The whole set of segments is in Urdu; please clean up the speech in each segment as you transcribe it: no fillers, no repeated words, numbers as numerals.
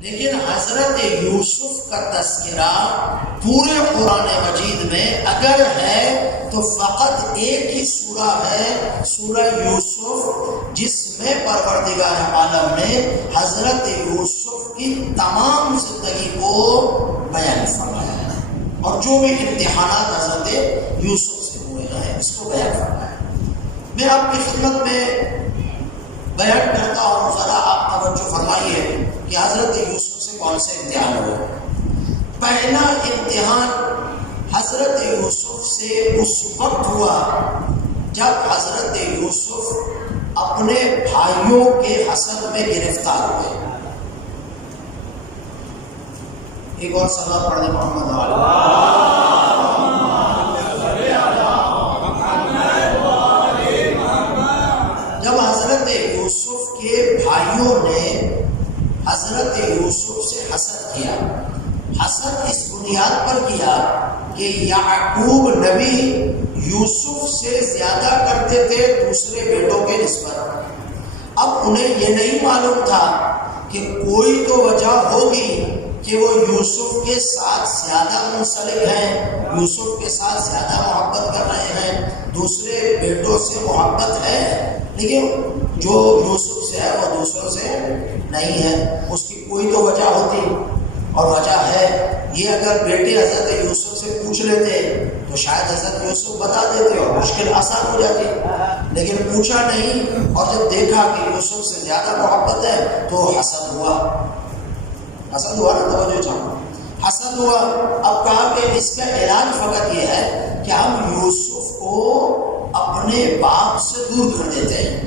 لیکن حضرت یوسف کا تذکرہ پورے قرآن مجید میں اگر ہے تو فقط ایک ہی سورہ ہے، سورہ یوسف، جس میں پروردگار عالم نے حضرت یوسف کی تمام زندگی کو بیان فرمایا ہے، اور جو بھی امتحانات حضرت یوسف سے ہوئے ہیں اس کو بیان فرمایا ہے۔ میں آپ کی خدمت میں بیان کرتا ہوں، ذرا آپ توجہ فرمائیے کہ حضرت یوسف سے کون سے امتحان ہوئے۔ پہلا امتحان حضرت یوسف سے اس وقت ہوا جب حضرت یوسف اپنے بھائیوں کے حسد میں گرفتار ہوئے۔ ایک اور سلام پڑھ دیں محمد جب حضرت یوسف کے بھائیوں نے حضرت یوسف سے حسد کیا، حسد اس بنیاد پر کیا کہ یعقوب نبی یوسف سے زیادہ کرتے تھے دوسرے بیٹوں کے نسبت۔ اب انہیں یہ نہیں معلوم تھا کہ کوئی تو وجہ ہوگی کہ وہ یوسف کے ساتھ زیادہ منسلک ہیں، یوسف کے ساتھ زیادہ محبت کر رہے ہیں، دوسرے بیٹوں سے محبت ہے لیکن جو یوسف سے ہے وہ دوسروں سے نہیں ہے، اس کی کوئی تو وجہ ہوتی، اور وجہ ہے یہ اگر بیٹے حضرت یوسف سے پوچھ لیتے تو شاید حضرت یوسف بتا دیتے اور مشکل آسان ہو جاتی، لیکن پوچھا نہیں، اور جب دیکھا کہ یوسف سے زیادہ محبت ہے تو حسد ہوا۔ حسد ہوا نا، توجہ چاہوں، حسد ہوا۔ اب کہا کہ اس کا علاج فقط یہ ہے کہ ہم یوسف کو اپنے باپ سے دور کر دیتے ہیں،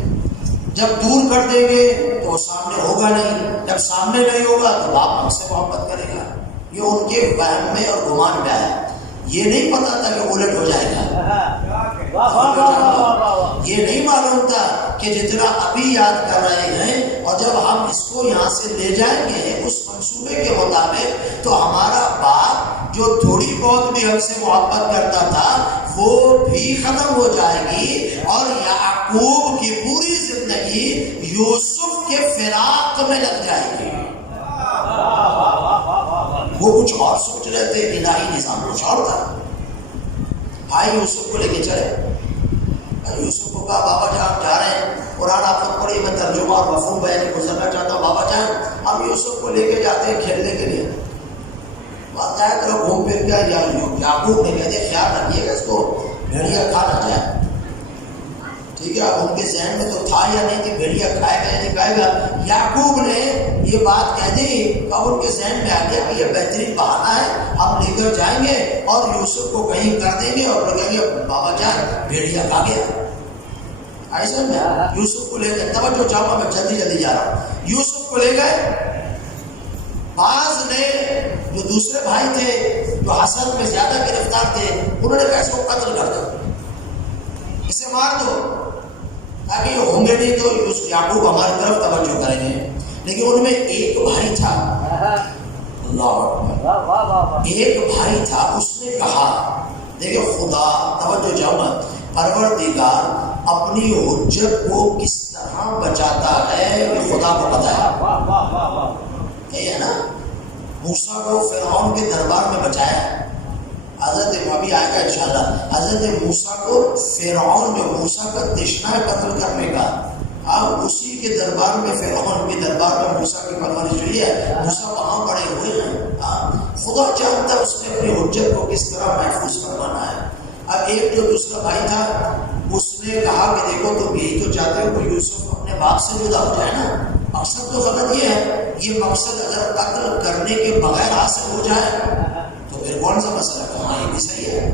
جب دور کر دیں گے تو وہ سامنے ہوگا نہیں، جب سامنے نہیں ہوگا تو باپ ہم سے محبت کرے گا۔ یہ ان کے وہم میں اور گمان میں آیا، یہ نہیں پتا تھا کہ الٹ ہو جائے گا، یہ نہیں معلوم تھا کہ جتنا ابھی یاد کر رہے ہیں اور جب ہم اس کو یہاں سے لے جائیں گے اس منصوبے کے مطابق تو ہمارا باپ جو تھوڑی بہت بھی ہم سے محبت کرتا تھا وہ بھی ختم ہو جائے گی، اور یعقوب کی پوری زندگی یوسف کے فراق میں لگ جائے گی۔ وہ کچھ اور سوچ رہے تھے، الہی نظام کچھ اور تھا۔ بھائی یوسف کو لے کے چلے، یوسف کو کہا بابا جان جا رہے ہیں، قرآن آپ کو پڑھی، میں ترجمہ اور مفہوم بیان گزرنا چاہتا ہوں۔ بابا جان ہم یوسف کو لے کے جاتے ہیں کھیلنے کے لیے، بات جائے کرو گھوم پھر کے، یا یعقوب نے کہہ دیا خیال رکھیے گا اس کو بھیڑیا کھا نہ جائے۔ ٹھیک ہے، اب ان کے ذہن میں تو تھا یا نہیں کہ بھیڑیا کھائے گا یا نہیں کھائے گا، یعقوب نے یہ بات کہہ دی، اب ان کے ذہن میں آ گیا کہ یہ بہترین بہانہ ہے، ہم لے کر جائیں گے اور یوسف کو کہیں کر دیں گے اور کہیں گے بابا جان بھیڑیا کھا گیا۔ ایسا میں یوسف کو لے گئے، توجہ چاہوں میں جلدی جلدی جا رہا ہوں، یوسف کو لے گئے۔ بعض نے جو دوسرے بھائی تھے جو حسد میں زیادہ گرفتار تھے انہوں نے کہا اس کو قتل کر دو، اسے مار دو تاکہ یہ ہوں گے نہیں تو یعقوب ہماری طرف توجہ کریں گے۔ لیکن ان میں ایک بھائی تھا، اللہ اکبر، ایک بھائی تھا، اس نے کہا دیکھیں خدا، توجہ جاؤ، پروردگار اپنی حجت کو کس طرح بچاتا ہے یہ خدا کو پتہ ہے، یہ ہے نا، موسیٰ کو فرعون کے دربار میں بچایا، حضرت ابھی آئے گا انشاءاللہ، حضرت موسیٰ کو فرعون جو موسیٰ کا تشنا ہے قتل کرنے کا، اب اسی کے دربار میں، فرعون کے دربار میں موسیٰ کی پرورش ہوئی ہے، موسیٰ وہاں پڑے ہوئے ہیں، خدا جانتا اس نے اپنی حجت کو کس طرح محفوظ کروانا ہے۔ اب ایک جو دوسرا بھائی تھا اس نے کہا کہ دیکھو تم یہی تو چاہتے ہو کہ یوسف اپنے باپ سے جدا ہو جائے نا، مقصد تو فقط یہ ہے، یہ مقصد اگر قتل کرنے کے بغیر حاصل ہو جائے تو پھر کون سا مسئلہ ہے؟ ہاں یہ بھی صحیح ہے۔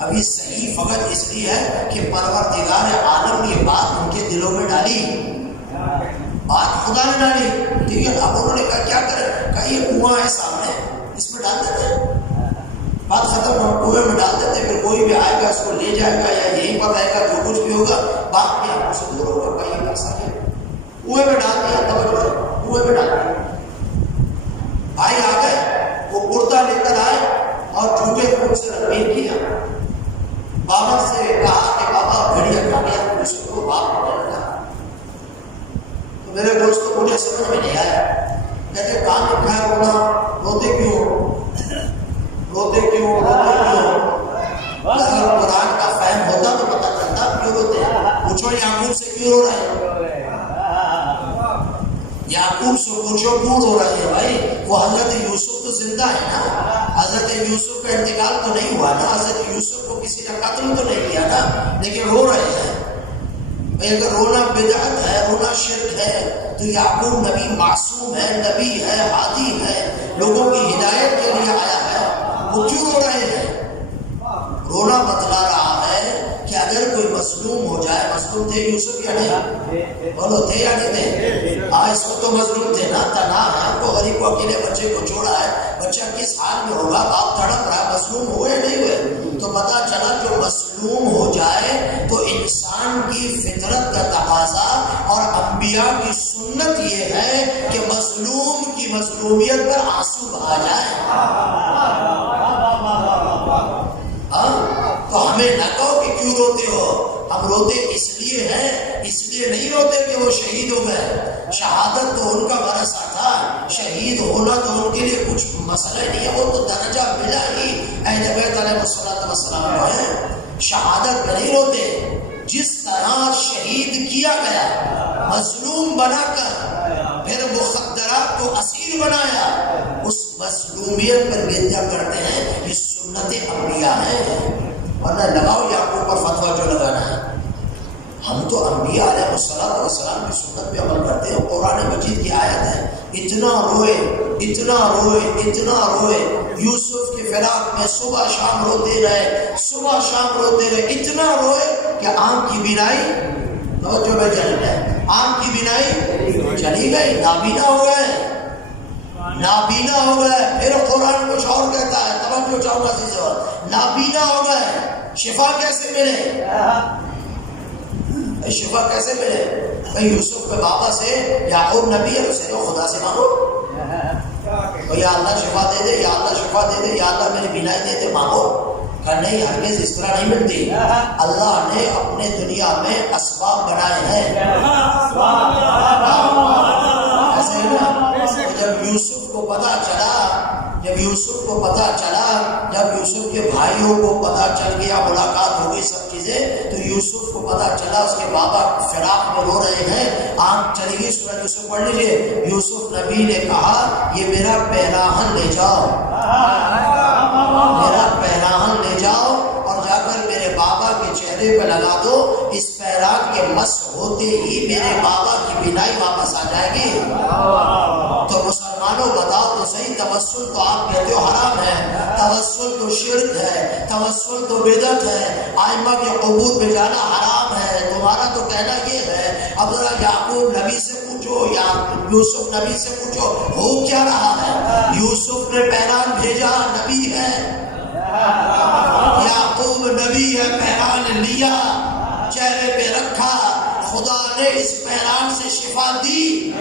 اب یہ صحیح فقط اس لیے ہے کہ پروردگار عالم یہ بات ان کے دلوں میں ڈالی، بات خدا نے ڈالی، ٹھیک ہے۔ اب انہوں نے کہا کیا کریں، کہا یہ کنواں ہے سامنے، اس میں ڈال دیتے ہیں، بات ختم ہو، کنویں میں ڈال دیتے ہیں، پھر کوئی بھی آئے گا اس کو لے جائے گا یا یہیں پر رہے گا، جو کچھ بھی ہوگا باپ کے آپ سے دور ہوگا، کہیں کر سکے، کنویں میں ڈال دیا، توجہ کنویں میں ڈال دیا۔ بھائی آ گئے، وہ کرتا لے کر آئے اور جھوٹے خون سے رنگین کیا، بابا سے کہا کہ بابا بھیڑیا کھا گیا، اس کو باپ نے رکھا۔ تو میرے دوستوں مجھے سمجھ میں نہیں آیا، کہتے کہاں لکھا ہے رونا؟ روتے کیوں؟ روتے کیوں؟ روتے کیوں؟ اگر قرآن کا فہم ہوتا تو پتہ چلتا کیوں روتے ہیں. پوچھو یعقوب سے کیوں رو رہے ہیں؟ یعقوب سے پوچھو کیوں رو رہے ہیں بھائی؟ وہ حضرت یوسف تو زندہ ہے نا. حضرت یوسف کا انتقال تو نہیں ہوا نا. حضرت یوسف کو کسی نے قتل تو نہیں کیا نا. لیکن رو رہے ہیں. اگر رونا بدعت ہے، رونا شرک ہے، تو یعقوب نبی معصوم ہے، نبی ہے، ہادی ہے، لوگوں کی ہدایت کے لیے آیا ہے. وہ کیوں رو رہے ہیں؟ رونا بتلا رہا ہے کہ اگر کوئی مظلوم ہو جائے. مظلوم تھے یوسف یا نہیں؟ بولو تھے یا نہیں تھے؟ اس وقت تو مظلوم تھے نا. تنہا ہے، کو غریب کو اکیلے بچے کو چھوڑا ہے. بچہ کس حال میں ہوگا؟ باپ تڑپ رہا ہے. مظلوم ہوئے نہیں ہوئے؟ تو پتا چلا جو مظلوم ہو جائے تو انسان کی فطرت کا تقاضا اور انبیاء کی سنت یہ ہے کہ مظلوم کی مظلومیت پر آنسو بہا جائے. تو ہمیں نہ کہو کہ کیوں روتے ہو. ہم روتے اس لیے ہیں، اس لیے نہیں روتے کہ وہ شہید ہو گئے. شہادت تو ان کا ورثہ تھا. شہید ہونا تو ان کے لیے کچھ مسئلہ نہیں ہے. وہ تو درجہ ملا ہی اہل بیت علیہ السلام کو ہے. شہادت میں نہیں روتے. جس طرح شہید کیا گیا، مظلوم بنا کر پھر مخدرات کو اسیر بنایا، اس مظلومیت پر بیدیا کرتے ہیں. یہ سنت انبیاء ہے. ورنہ لگاؤ یعقوب پر فتویٰ جو لگانا ہے. ہم تو انبیاء علیہ السلام کی سنت پہ عمل کرتے ہیں. قرآن مجید کی آیت ہے، اتنا روئے اتنا روئے اتنا روئے. یوسف کے فراق میں صبح شام روتے رہے، صبح شام روتے رہے. اتنا روئے کہ آنکھ کی بینائی توجہ میں چل گئے. آنکھ کی بینائی چلی گئی، نابینا ہو گئے. نابینا ہو گئے. پھر قرآن کچھ اور کہتا ہے، توجہ چاہوں گا سی اور نابینا ہو گئے. شفا کیسے ملے؟ شفا کیسے ملے؟ بھائی یوسف کے بابا سے، یعقوب نبی ہے، اسے تو خدا سے مانگو. یا اللہ شفا دے دے، یا اللہ شفا دے دے، یا اللہ میری بینائی دے دے، مانگو. کہ نہیں، ہرگز اس طرح نہیں ملتی. اللہ نے اپنے دنیا میں اسباب بنائے ہیں. ایسے ہے نا. جب یوسف کو پتا چلا، جب یوسف کے بھائیوں کو پتا چل گیا، ملاقات ہو گئی، سب چیزیں، تو یوسف کو پتا چلا اس کے بابا فراق میں رو رہے ہیں. آنکھ چلی گئی. سورہ یوسف پڑھ لیجیے. یوسف نبی نے کہا یہ میرا پیراہن لے جاؤ، میرا پیراہن لے جاؤ اور جا کر میرے بابا کے چہرے پہ لگا دو. اس پیراہن کے مس ہوتے ہی میرے بابا کی بینائی واپس آ جائے گی. تو مسلمانوں بتاؤ تو صحیح، توسل تو آپ کہتے ہو حرام ہے، توسل تو شرک ہے، توسل تو بدعت ہے، ائمہ کے قبور پہ جانا حرام ہے. تمہارا تو کہنا یہ ہے. اب ذرا یعقوب نبی سے پوچھو یا یوسف نبی سے پوچھو ہو کیا رہا ہے. یوسف نے پیغام بھیجا، نبی ہے. یعقوب نبی ہے، پیغام لیا، چہرے پہ رکھا. خدا نے اس پیغام سے شفا دی.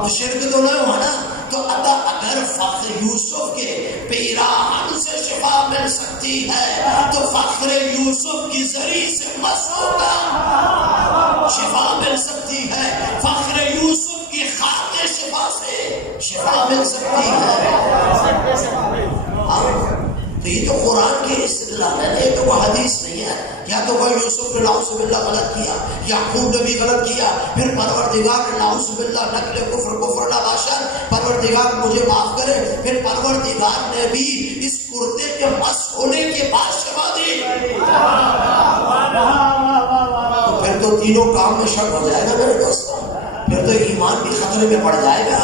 تو شرک تو نہیں ہوا نا. تو اگر فخر یوسف کے پیراہن سے شفا مل سکتی ہے تو فخر یوسف کی ذریعے سے مسوں کا شفا مل سکتی ہے. فخر یوسف کی خاطر شفا سے شفا مل سکتی ہے. تو یہ تو قرآن کی استدلال ہے، یہ تو کوئی حدیث نہیں ہے. یا تو کوئی یوسف نے نعوذ باللہ غلط کیا، یعقوب نے بھی غلط کیا، پھر پروردگار نے نعوذ باللہ نقل کفر نہ باشد، پروردگار مجھے معاف کرے، پھر پروردگار نے بھی اس کرتے کے مس ہونے کے بعد شفا دی. تو پھر تو تینوں کام میں شک ہو جائے گا میرے دوستوں. پھر تو ایمان بھی خطرے میں پڑ جائے گا.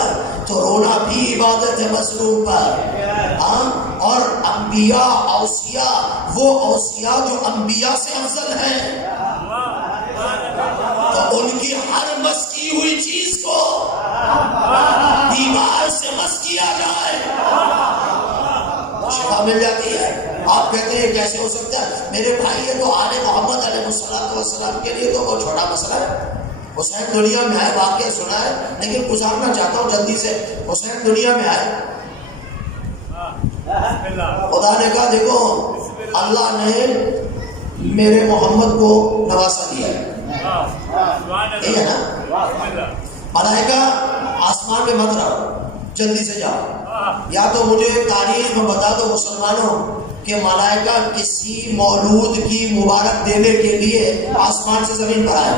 تو رونا بھی عبادت ہے مظلوم پر. اور انبیاء اوصیاء، وہ اوصیاء جو انبیاء سے افضل ہیں، تو ان کی ہر مس کی ہوئی چیز کو بیمار سے مس کیا جائے، شفا مل جاتی ہے. آپ کہتے ہیں کیسے ہو سکتا ہے؟ میرے بھائی یہ تو آل محمد علیہ السلام کے لیے تو بہت چھوٹا مسئلہ ہے. حسین دنیا میں آئے، واقعہ سنا ہے لیکن گزارنا چاہتا ہوں جلدی سے. حسین دنیا میں آئے، خدا نے کہا دیکھو اللہ نے میرے محمد کو نواسا دیا ہے، یہ ہے نا. ملائکہ آسمان میں مت رہو، جلدی سے جاؤ. یا تو مجھے تاریخ میں بتا دو مسلمانوں کہ ملائکہ کسی مولود کی مبارک دینے کے لیے آسمان سے زمین پر آئے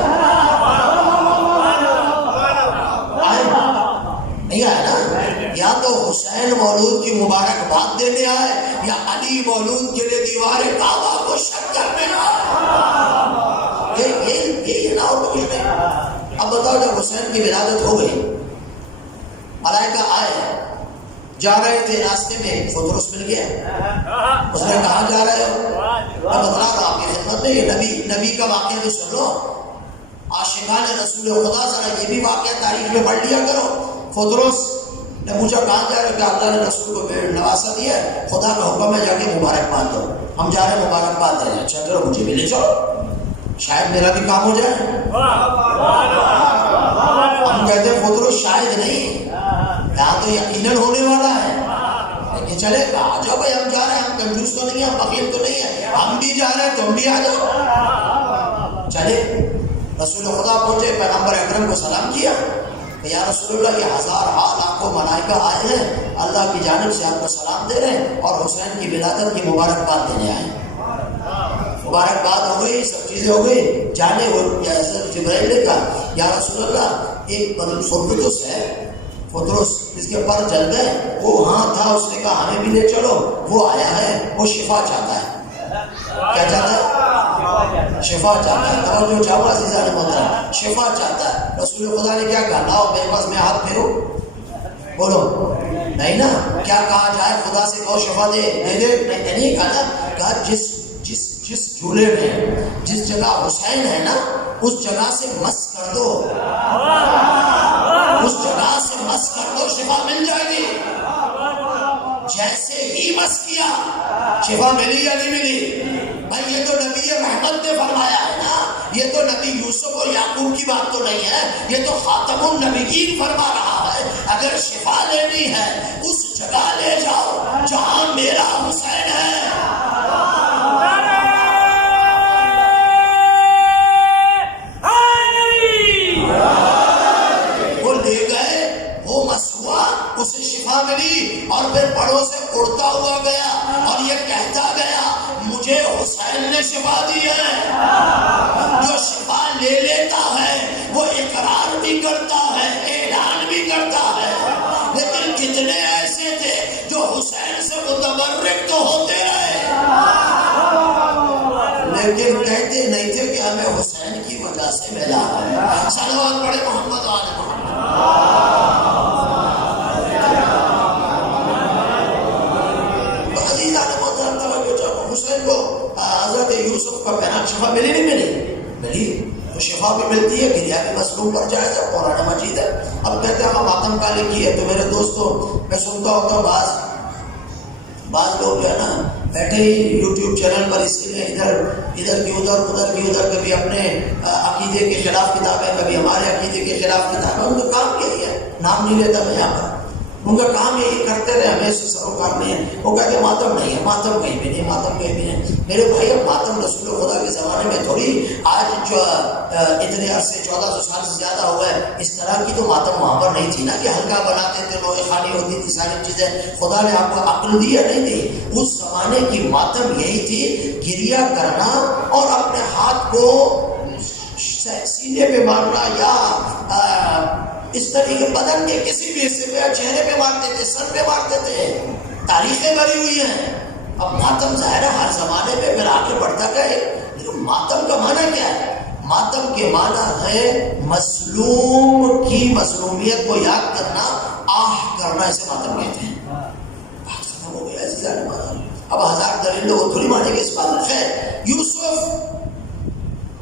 نہیں آئے نا؟ یا تو حسین مولود کی مبارک بات دینے آئے یا علی مولود کے لیے دیوار کعبہ کو شک کرنے آئے. یہ نہ ہو تو کچھ نہیں. اب بتاؤ جب حسین کی ولادت ہو گئی، ملائکہ آئے، جا رہے تھے، راستے میں فطرس مل گیا. اس نے کہا جا رہے ہو؟ میں بتلا رہا آپ کی خدمت میں، یہ نبی کا واقعہ تو سن لو. عاشقان رسول خدا ذرا یہ بھی واقعہ تاریخ میں پڑھ لیا کرو. فطرس نے پوچھا کہاں جا رہے؟ کہ اللہ نے رسول کو نواسا دیا، خدا کا حکم ہے جا کے مبارکباد دو. ہم جا رہے ہیں مبارکباد دے رہے ہیں. اچھا چلو مجھے بھی لے چلو، شاید میرا بھی کام ہو جائے. ہم کہتے ہیں فطرس شاید نہیں، یہاں تو یقیناً ہونے والا ہے. لیکن چلے آ جاؤ بھائی، ہم جا رہے ہیں، ہم کنجوس تو نہیں ہیں، ہم بخیل تو نہیں ہیں، ہم بھی جا رہے ہیں، تم بھی آ جاؤ. چلے رسول خدا پہنچے، پیغمبر اکرم کو سلام کیا کہ یا رسول اللہ یہ 1000 لاکھوں ملائکہ آئے ہیں، اللہ کی جانب سے آپ کو سلام دے رہے ہیں اور حسین کی ولادت کی مبارکباد دینے آئے ہیں. مبارکباد ہو گئی، سب چیزیں ہو گئی. جانے وہ جبرائیل نے کہا یا رسول اللہ ایک فرقدس ہے، فطرس جس کے پر جل گئے، وہ وہاں تھا، اس نے کہا ہمیں بھی لے چلو. وہ آیا ہے، وہ شفا چاہتا ہے. کیا چاہتا ہے؟ شفا چاہتا ہے. توجہ چاہو عزیزان محترم، شفا چاہتا ہے. رسول خدا نے کیا کہا؟ لاؤ میرے پاس میں ہاتھ پھیرو. بولو نہیں نا؟ کیا کہا جائے؟ خدا سے کہو شفا دے دے. نہیں کہا نا، کہا جس جھولے میں جس جگہ حسین ہے نا، اس جگہ سے مس کر دو، اس جگہ سے مس کر دو، شفا مل جائے گی. جیسے ہی مس کیا، شفا ملی یا نہیں ملی؟ بھائی یہ تو نبی رحمت نے فرمایا ہے نا، یہ تو نبی یوسف اور یعقوب کی بات تو نہیں ہے، یہ تو خاتم النبیین فرما رہا ہے. اگر شفا لینی ہے اس جگہ لے جاؤ جہاں میرا حسین ہے. اسے شفا ملی اور پھر پڑوں سے اڑتا ہوا گیا اور یہ کہتا گیا مجھے حسین نے شفا دی ہے. جو شفا لے لیتا ہے وہ اقرار بھی کرتا ہے، اعلان بھی کرتا ہے. لیکن کتنے ایسے تھے جو حسین سے متبرک تو ہوتے رہے لیکن کہتے نہیں تھے کہ ہمیں حسین کی وجہ سے ملا ہے. صلوات پڑھے محمد آل محمد. حسین کو حضرت یوسف کا پہنا شفا ملی نہیں ملی؟ ملی. تو شفا بھی ملتی ہے، گریا بھی مظلوم پر جائز ہے، قرآن مجید ہے. اب کہتے ہیں ہم ماتم کالے کی ہے. تو میرے دوستوں میں سنتا ہوتا ہوں بعض لوگ جو ہے نا بیٹھے ہی یوٹیوب چینل پر اس لیے ادھر کی ادھر کبھی اپنے عقیدے کے خلاف کتابیں، کبھی ہمارے عقیدے کے خلاف کتابیں. ان کا کام کیا ہے؟ نام نہیں لیتا میں یہاں پر. ان کا کام یہی کرتے رہے، ہمیں سے سروکار نہیں ہے. وہ کہتے ہیں ماتم نہیں ہے، ماتم کہیں بھی نہیں، ماتم کہیں بھی نہیں. میرے بھائی اب ماتم رسول خدا کے زمانے میں تھوڑی، آج جو اتنے عرصے 1400 سال سے زیادہ ہوا ہے، اس طرح کی تو ماتم وہاں پر نہیں تھی نا کہ ہلکا بناتے تھے، لوہے خانی ہوتی تھی، ساری چیزیں. خدا نے آپ کو عقل دی یا نہیں دی؟ اس زمانے کی ماتم یہی تھی، گریا کرنا اور اپنے ہاتھ کو سینے پہ مارنا یا اس طریقے بدن کے کسی بھی حصے پہ، چہرے پہ مارتے تھے، سر پہ مارتے تھے. تاریخیں بھری ہوئی ہیں. اب ماتم ظاہر ہے ہر زمانے میں پھر آگے بڑھتا گئے. لیکن ماتم کا معنی کیا ہے؟ ماتم کے معنی ہے مظلوم کی مظلومیت کو یاد کرنا، آہ کرنا، اسے ماتم کہتے ہیں. بات ختم ہو گیا عزیزان. اب 1000 دلیل لوگ تھوڑی مانیں گے اس بات میں. خیر، یوسف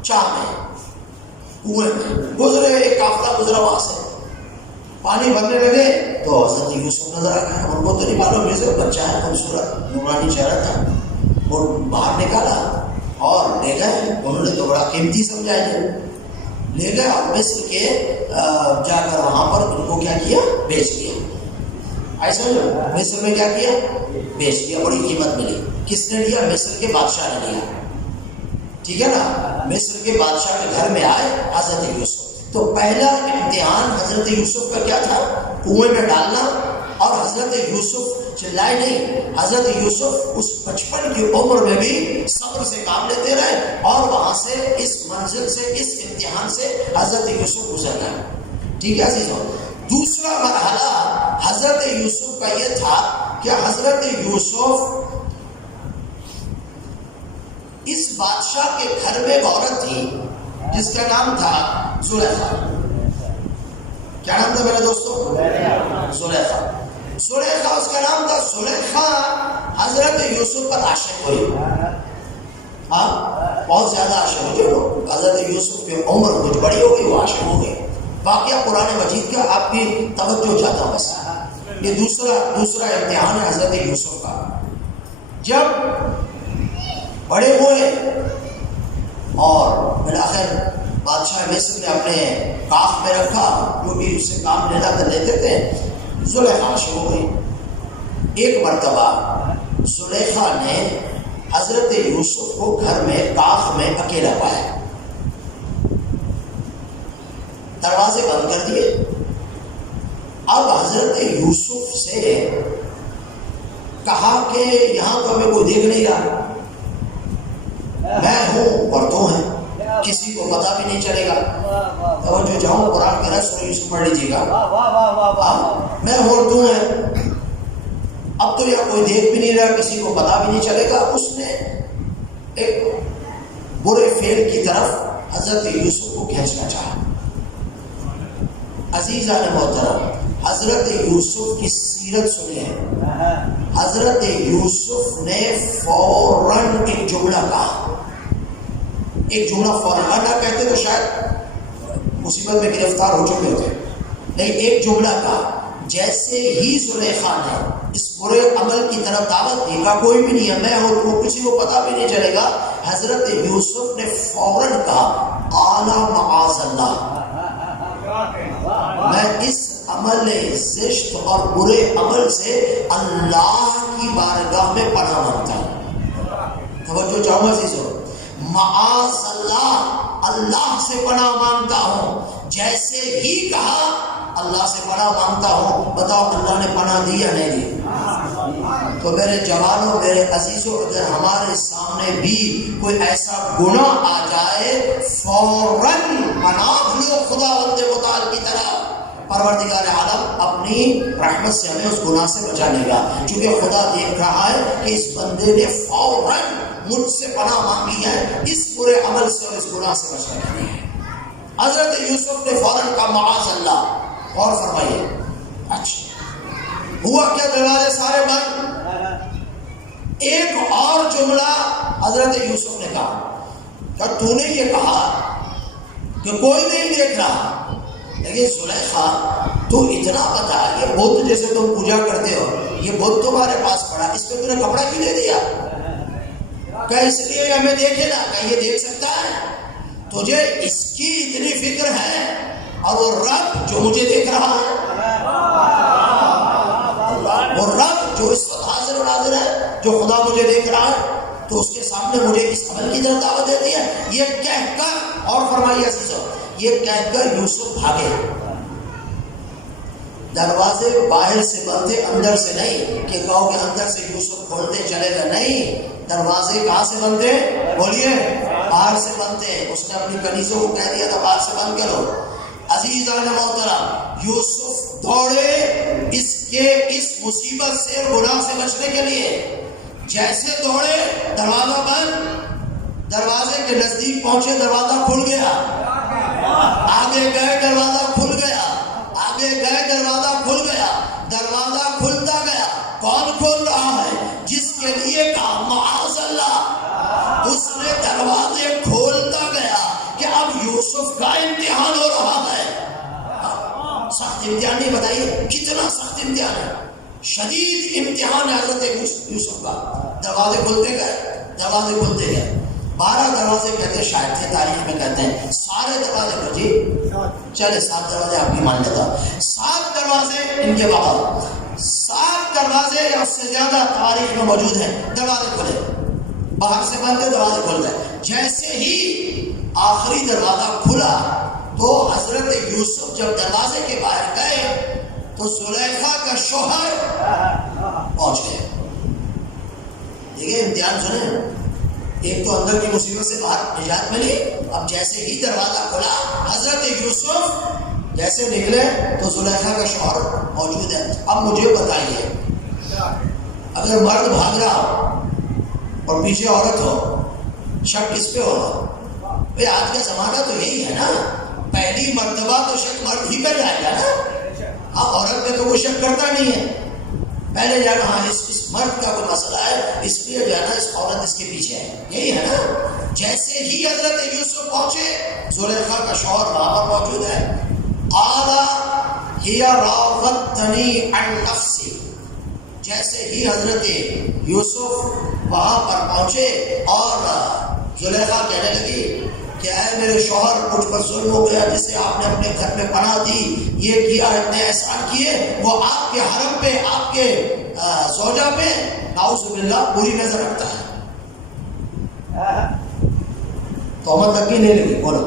چاہ میں کنویں میں گزرے، ایک قافلہ گزرا، وہاں سے پانی بھرنے لگے تو حضرت یوسف نظر آ گیا. ان کو تو نہیں معلوم یہ سب بچہ ہے، خوبصورت نورانی چہرہ تھا. اور باہر نکالا اور لے گئے. انہوں نے تو بڑا قیمتی سمجھا ہے، لے گئے اور مصر کے جا کر وہاں پر ان کو کیا کیا؟ بیچ دیا. ایسا مصر میں کیا کیا؟ بیچ دیا. بڑی قیمت ملی. کس نے لیا؟ مصر کے بادشاہ نے لیا. ٹھیک ہے نا؟ مصر کے بادشاہ کے گھر میں آئے حضرت یوسف. تو پہلا امتحان حضرت یوسف کا کیا تھا؟ کنویں میں ڈالنا. اور حضرت یوسف چلائے نہیں، حضرت یوسف اس 55 کی عمر میں بھی صبر سے کام لیتے رہے اور وہاں سے اس منزل سے اس امتحان سے حضرت یوسف گزر گئے. ٹھیک ہے عزیزوں. دوسرا مرحلہ حضرت یوسف کا یہ تھا کہ حضرت یوسف اس بادشاہ کے گھر میں ایک عورت تھی جس کا نام تھا زلیخا. کیا نام تھا میرے دوستو؟ زلیخا. زلیخا اس کا نام تھا. زلیخا حضرت یوسف پر عاشق ہوئی. ہاں بہت زیادہ عاشق ہوئی. جو حضرت یوسف کی عمر کچھ بڑی ہو گئی وہ عاشق ہو گئی. واقعہ قرآن مجید کا آپ کی توجہ چاہتا ہوں بس. یہ دوسرا امتحان ہے حضرت یوسف کا. جب بڑے ہوئے اور بالآخر بادشاہ مصر نے اپنے کاخ میں رکھا، جو بھی اس سے کام لینا تھا لیتے تھے. زلیخا عاشق ہو گئی. ایک مرتبہ زلیخا نے حضرت یوسف کو گھر میں کاخ میں اکیلا پایا. دروازے بند کر دیے. اب حضرت یوسف سے کہا کہ یہاں تو ہمیں کوئی دیکھ نہیں رہا، میں ہوں اور تو ہیں، کسی کو پتا بھی نہیں چلے گا. توجہ جاؤں قرآن کے رس سورہ یوسف پڑھ لیجیے گا. میں ہوں اور تو ہیں، اب تو یہاں کوئی دیکھ بھی نہیں رہا، کسی کو پتا بھی نہیں چلے گا. اس نے ایک برے فعل کی طرف حضرت یوسف کو کھینچنا چاہا. عزیزان محترم، حضرت یوسف کی سیرت سنیے. حضرت یوسف نے فوراً ایک جملہ کہا. ایک جملہ فوراً نہ کہتے تو شاید مصیبت میں گرفتار ہو چکے ہوتے. نہیں، ایک جملہ کہا. جیسے ہی زلیخا نے اس برے عمل کی طرف دعوت دی، کہا کوئی بھی نہیں ہے، میں ہوں تو کسی کو پتا بھی نہیں چلے گا. حضرت یوسف نے فوراً کہا اعلیٰ معاذ اللہ، میں اس عمل زشت اور برے عمل سے اللہ کی بارگاہ میں پناہ مانگتا ہوں. توجہ چاہوں گا عزیزو، معاذ اللہ، اللہ سے پناہ مانگتا ہوں. جیسے ہی کہا اللہ سے پناہ مانگتا ہوں، بتاؤ اللہ نے پناہ دی یا نہیں دی؟ تو میرے جوانوں، میرے عزیزوں، اگر ہمارے سامنے بھی کوئی ایسا گناہ آ جائے، فوراً پناہ لو خدا بند متعال کی طرح. پروردگار عالم اپنی رحمت سے ہمیں اس گناہ سے بچانے گا، کیونکہ خدا دیکھ رہا ہے کہ اس بندے نے فوراً مجھ سے پناہ مانگی ہے اس برے عمل سے اور اس گناہ سے بچنے کے لیے. حضرت یوسف نے فوراً کہا معاذ اللہ. اور فرمائیے اچھا ہوا کیا؟ دروازے سارے بند. ایک اور جملہ حضرت یوسف نے کہا کہ تو نے یہ کہا کہ کوئی نہیں دیکھ رہا، لیکن زلیخا تو اتنا بتا، یہ بت جیسے تم پوجا کرتے ہو، یہ بت تمہارے پاس پڑا، اس پہ تم نے کپڑا کیوں دے دیا؟ کہ اس لیے ہمیں دیکھے نا، کہ یہ دیکھ سکتا ہے. تجھے اس کی اتنی فکر ہے، اور وہ رب جو مجھے دیکھ رہا ہے، وہ رب جو اس وقت حاضر و ناظر ہے، جو خدا مجھے دیکھ رہا ہے، تو اس کے سامنے مجھے اس عمل کی طرف دعوت دیتی ہے. یہ کہہ کر، اور فرمائیے عزیزو، یہ کہہ کر یوسف بھاگے. دروازے باہر سے بند تھے، اندر سے نہیں کہ کہو کہ اندر سے یوسف کھولتے چلے گا. نہیں، دروازے کہاں سے بند تھے؟ بولیے، باہر سے بند تھے. اس نے اپنی کنیزوں کو کہہ دیا تھا باہر سے بند کرو. عزیزان محترم، یوسف دوڑے اس مصیبت سے، گناہ سے بچنے کے لیے. جیسے دوڑے، دروازہ بند، دروازے کے نزدیک پہنچے، دروازہ کھل گیا. آگے گئے، دروازہ کھل گیا. آگے گئے، دروازہ کھل گیا. دروازہ کھلتا گیا. کون کھول رہا ہے؟ جس کے لیے کہا معاذ اللہ. اس نے دروازے کھولتا گیا کہ اب یوسف کا امتحان ہو رہا ہے. سخت امتحان نہیں، بتائیے کتنا سخت امتحان ہے. شدید امتحان ہے حضرت یوسف کا. دروازے کھلتے گئے، دروازے کھلتے گئے. 12 دروازے کہتے ہیں، شاید تھے، تاریخ میں کہتے ہیں سارے دروازے کھل. جی چلے 7 دروازے آپ کی مان لیتا. 7 دروازے ان کے بعد 7 دروازے یا اس سے زیادہ تاریخ میں موجود ہیں. دروازے کھلے، باہر سے بند تھے، دروازے کھل گئے. جیسے ہی آخری دروازہ کھلا، تو حضرت یوسف جب دروازے کے باہر گئے تو زلیخا کا شوہر پہنچ گئے. دیکھیں امتحان سنیں، ایک تو اندر کی مصیبت سے باہر نجات ملی، اب جیسے ہی دروازہ کھلا حضرت یوسف جیسے نکلے تو زلیخا کا شوہر موجود ہے. اب مجھے بتائیے، اگر مرد بھاگ رہا ہو اور پیچھے عورت ہو، شک کس پہ ہوگا؟ بھئی آج کا زمانہ تو یہی ہے نا، پہلی مرتبہ تو شک مرد ہی پہ جائے گا نا. اب عورت پہ تو کوئی شک کرتا نہیں ہے، پہلے جا رہا ہاں اس مرد کا کوئی مسئلہ ہے، اس لیے جو ہے نا اس عورت اس کے پیچھے ہے، یہی ہے نا. جیسے ہی حضرت یوسف پہنچے زلیخا کا شوہر وہاں پر موجود ہے. قال ہی راودتنی عن نفسی، جیسے ہی حضرت یوسف وہاں پر پہنچے اور زلیخا کہنے لگی کہ اے میرے شوہر، مجھ پر ظلم ہو گیا، جسے آپ نے اپنے گھر میں پناہ دی، یہ کیا، اتنے احسان کیے، وہ آپ کے حرم پہ، آپ کے زوجہ پہ نعوذ باللہ بری نظر رکھتا ہے. تہمت لگی نہیں لگی؟ بولو.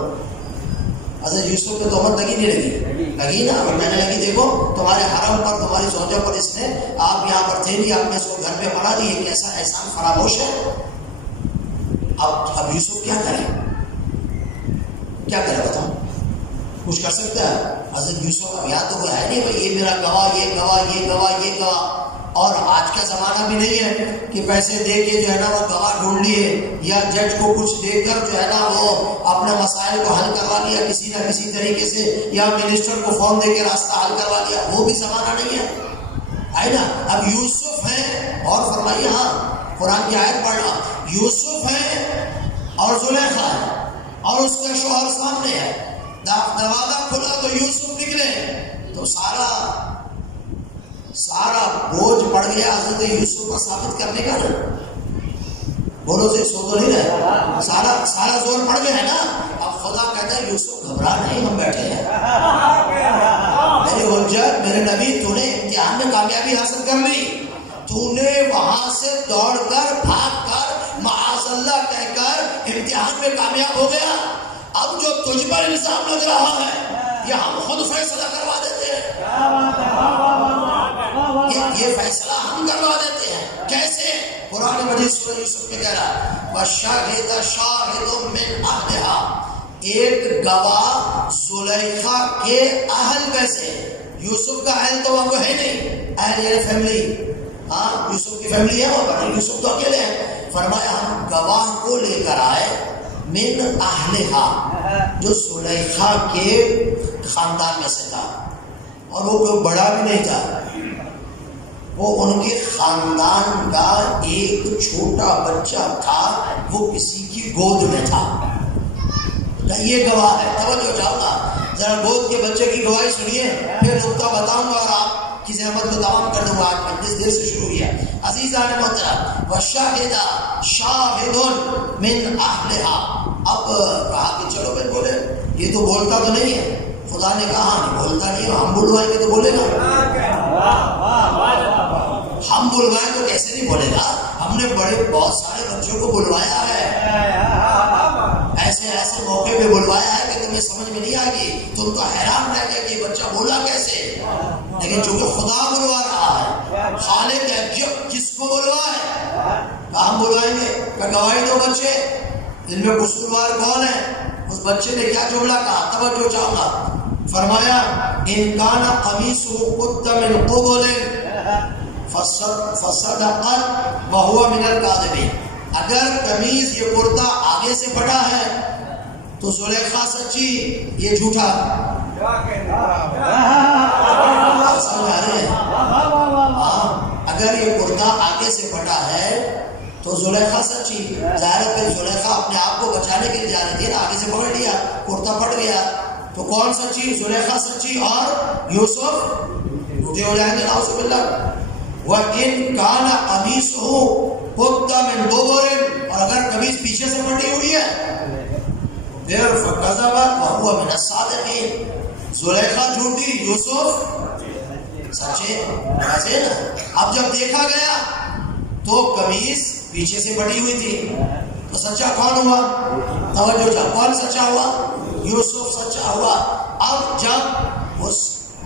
حضرت یوسف پہ تہمت لگی نہیں لگی نا. اور میں نے لگی دیکھو تمہارے حرم پر، تمہاری زوجہ پر اس نے، آپ یہاں پر تھے نہیں، آپ نے اس کو گھر پہ پناہ دی، یہ کیسا احسان فراموش ہے. اب یوسف کیا کرے، کیا کرے بتاؤ؟ کچھ کر سکتا ہے حضرت یوسف؟ اب یہاں تو کوئی ہے نہیں بھائی، یہ میرا گواہ، یہ گواہ، یہ گواہ، یہ گواہ. اور آج کا زمانہ بھی نہیں ہے کہ پیسے دے کے جو ہے نا وہ گواہ ڈھونڈ لیے، یا جج کو کچھ دے کر جو ہے نا وہ اپنے مسائل کو حل کروا لیا کسی نہ کسی طریقے سے، یا منسٹر کو فون دے کے راستہ حل کروا لیا. وہ بھی زمانہ نہیں ہے نا. اب یوسف ہے، اور فرمائیے، ہاں قرآن کی آیت پڑھنا، یوسف ہے اور زلیخا ہے اور اس کا شوہر سامنے ہے. دروازہ کھلا تو یوسف نکلے تو سارا بوجھ پڑ گیا حضرت یوسف کو ثابت کرنے کا نا. بولو سے سو تو نہیں رہے، سارا زور پڑ گیا ہے نا. اب خدا کہتا ہے یوسف گھبرا نہیں، ہم بیٹھے ہیں. میرے حجت، میرے نبی، تو نے امتحان میں کامیابی حاصل کر لی، تو نے وہاں سے دوڑ کر، بھاگ کر، معاذ اللہ کہہ کر امتحان میں کامیاب ہو گیا. اب جو تجھ پر الزام لگ رہا ہے یہ ہم خود فیصلہ کروا دیتے ہیں، یہ فیصلہ ہم کروا دیتے ہیں. کیسے؟ قرآن مجید سورہ یوسف میں کہہ رہا وَشَاهِدَ شَاهِدٌ مِّنْ أَهْلِهَا، ایک گواہ زلیخا کے اہل میں سے. یوسف کا اہل تو وہاں کو ہے نہیں، اہل یعنی فیملی، ہاں یوسف کی فیملی ہے وہاں پر، یوسف تو اکیلے ہیں. فرمایا ہم گواہ کو لے کر آئے من اہلہا، جو زلیخا کے خاندان میں سے تھا، اور وہ کوئی بڑا بھی نہیں تھا، وہ ان کے خاندان کا ایک چھوٹا بچہ تھا، وہ کسی کی گود میں تھا. یہ گواہ ہے. توجہ چاہوں گا ذرا گود کے بچے کی گواہی سنیے، پھر نقطہ بتاؤں گا اور آپ کی زحمت کو تمام کر دوں گا. آج مجلس دیر سے شروع ہوا. عزیزان محترم، وَشَاهِدَ شَاهِدٌ مِّنْ أَهْلِهَا. اب کہا کہ چلو بھائی بولے، یہ تو بولتا تو نہیں ہے. خدا نے کہا نہیں بولتا نہیں ہے، ہم بلوائیں گے تو بولے گا. ہم بلوائیں تو کیسے نہیں بولے گا؟ ہم نے بہت سارے بچوں کو بلوایا ہے، ایسے موقع پہ بلوایا ہے کہ تمہیں سمجھ میں نہیں آئے گی، تم تو حیران رہ گئے کہ یہ بچہ بولا کیسے. لیکن چونکہ خدا بلوا رہا ہے، خالق ہے، جب جس کو بلوائے ہم بلوائیں گے. گواہی دو بچے، ان میں قصوروار کون ہے؟ اس بچے نے کیا جملہ کہا؟ توجہ چاہوں گا. فرمایا ان کان قمیصہ قد من قبل فصدقت وهو من الكاذبین. اگر قمیض یہ کرتا آگے سے پھٹا ہے تو زلیخا سچی، یہ جھوٹا. سمجھ آ رہے ہیں؟ اگر یہ کرتا آگے سے پھٹا ہے تو زلیخا سچی. ظاہر پہ زلیخا اپنے آپ کو بچانے کے لیے جا رہی تھی نا، آگے سے پکڑ لیا، کرتا پھٹ گیا تو کون سچی؟ زلیخا سچی اور یوسف جھوٹے ہو جائیں گے نعوذ باللہ. وَإِن كَانَ قَمِيصُهُ قُدَّ مِن دُبُرٍ، اور اگر قمیص پیچھے سے پھٹی ہوئی ہے پھر فَكَذَبَتْ وَهُوَ مِنَ الصَّادِقِينَ. زلیخا جھوٹی، یوسف سچے. ایسے نا. اب جب دیکھا گیا تو قمیص پیچھے سے پھٹی ہوئی تھی تو سچا کون ہوا؟ توجہ چاہ، کون سچا ہوا؟ یوسف سچا ہوا. اب جب اس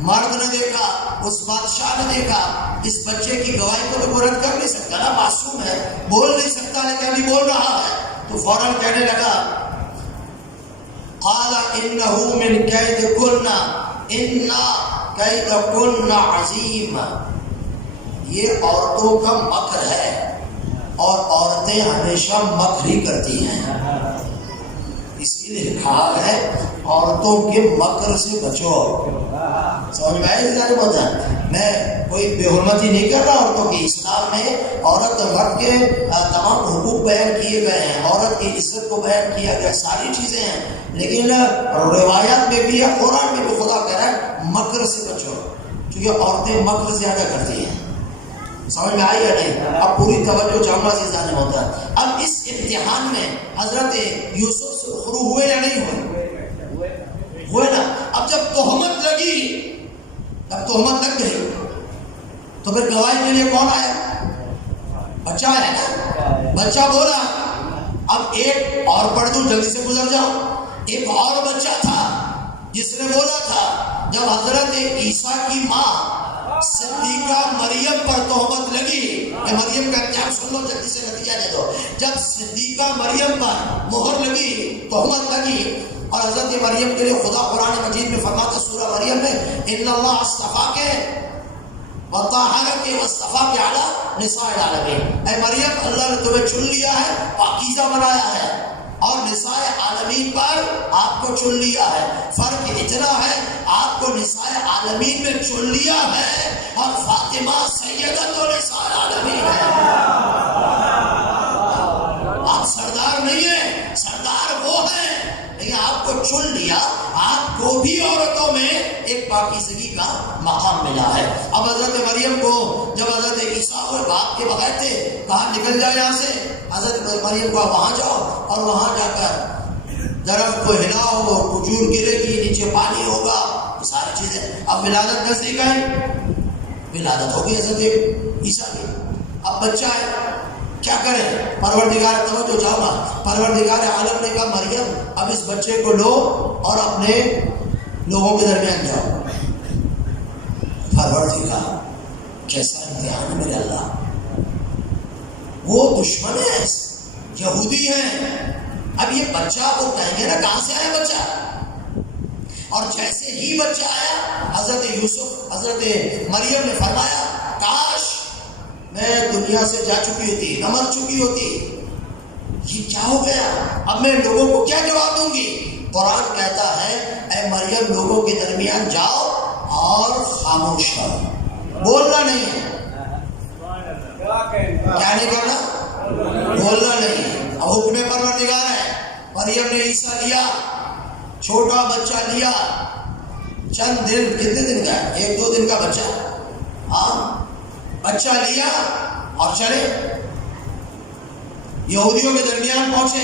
مرد نے دیکھا, اس بادشاہ نے دیکھا, اس بچے کی گواہی کو تو رد کر نہیں سکتا نا, معصوم ہے, بول نہیں سکتا, لیکن ابھی بول رہا ہے, تو فوراً کہنے لگا قال انه من کیدکن ان کیدکن عظیم, یہ عورتوں کا مکر ہے اور عورتیں ہمیشہ مکر ہی کرتی ہیں. اسی لیے کہا ہے عورتوں کے مکر سے بچو. سمجھ میں آئے بولتا ہے, میں کوئی بے حرمتی نہیں کر رہا عورتوں کی. اسلام میں عورت اور مرد کے تمام حقوق بیان کیے گئے ہیں, عورت کی عزت کو بیان کیا گیا, ساری چیزیں ہیں, لیکن روایات میں بھی ہے, قرآن میں بھی خدا کہہ رہا ہے مکر سے بچو, کیونکہ عورتیں مکر زیادہ کرتی ہیں. سمجھ میں آئی یا نہیں؟ اب پوری توجہ چاہوں گا چیز آنے ہوتا ہے. اب اس امتحان میں حضرت یوسف سے رخرو ہوئے یا نہیں ہوئے؟ ہوئے نا. اب جب تہمت لگی, جب تہمت لگ گئی, تو پھر گواہی کے لیے کون آیا؟ بچہ ہے نا. بچہ بولا. اب ایک اور پڑھ دوں, جلدی سے گزر جاؤ. ایک اور بچہ تھا جس نے بولا تھا, جب حضرت عیسیٰ کی ماں صدیقہ مریم پر تہمت لگی, کہ مریم کا کیا سن لو, جلدی سے نتیجہ دے دو. جب صدیقہ مریم پر مہر لگی, تہمت لگی, اور حضرت مریم کے لیے خدا قرآن مجید میں فرماتا سورہ مریم میں ان اللہ اصطفاک وطہرک واصطفاک علی نساء العالمین, اے مریم اللہ نے تمہیں چن لیا ہے, پاکیزہ بنایا ہے, اور نساء عالمین پر آپ کو چن لیا ہے. فرق اتنا ہے, آپ کو نساء عالمین میں چن لیا ہے, اور فاطمہ سیدۃ نساء العالمین ہے. آپ سردار نہیں ہیں, سردار وہ ہیں, لیکن آپ کو چن لیا, آپ کو بھی عورتوں میں ایک پاکیزگی کا مقام ملا ہے. اب حضرت مریم کو جب حضرت عیسیٰ اور باپ کے بغیر تھے, کہا نکل جائے یہاں سے. حضرت مریم کو وہاں جاؤ, اور وہاں جا کر درخت کو ہلاؤ, کھجور گرے گی, نیچے پانی ہوگا, یہ ساری چیزیں. اب ولادت نزدیک آئی, ولادت ہوگی حضرت عیسیٰ کی. اب بچہ ہے, کیا کریں؟ پروردگار, توجہ چاہوں گا, پروردگار عالم نے کہا مریم اب اس بچے کو لو اور اپنے لوگوں کے درمیان جاؤ. پروردگار کیسا امتحان ہے میرے اللہ. وہ دشمن ہے, یہودی ہیں. اب یہ بچہ وہ کہیں گے نا کہاں سے آیا بچہ, اور جیسے ہی بچہ آیا, حضرت یوسف حضرت مریم نے فرمایا کاش میں دنیا سے جا چکی ہوتی, نہ مر چکی ہوتی. یہ کیا ہو گیا, اب میں لوگوں کو کیا جواب دوں گی؟ قرآن کہتا ہے اے مریم لوگوں کے درمیان جاؤ اور خاموش رہو, بولنا نہیں ہے. کیا نہیں کرنا؟ بولنا نہیں ہے. اب حکم پروردگار ہے. مریم نے عیسیٰ لیا, چھوٹا بچہ لیا, چند دن, کتنے دن کا ہے, 1-2 دن کا بچہ, ہاں بچہ لیا اور چلے. یہودیوں کے درمیان پہنچے,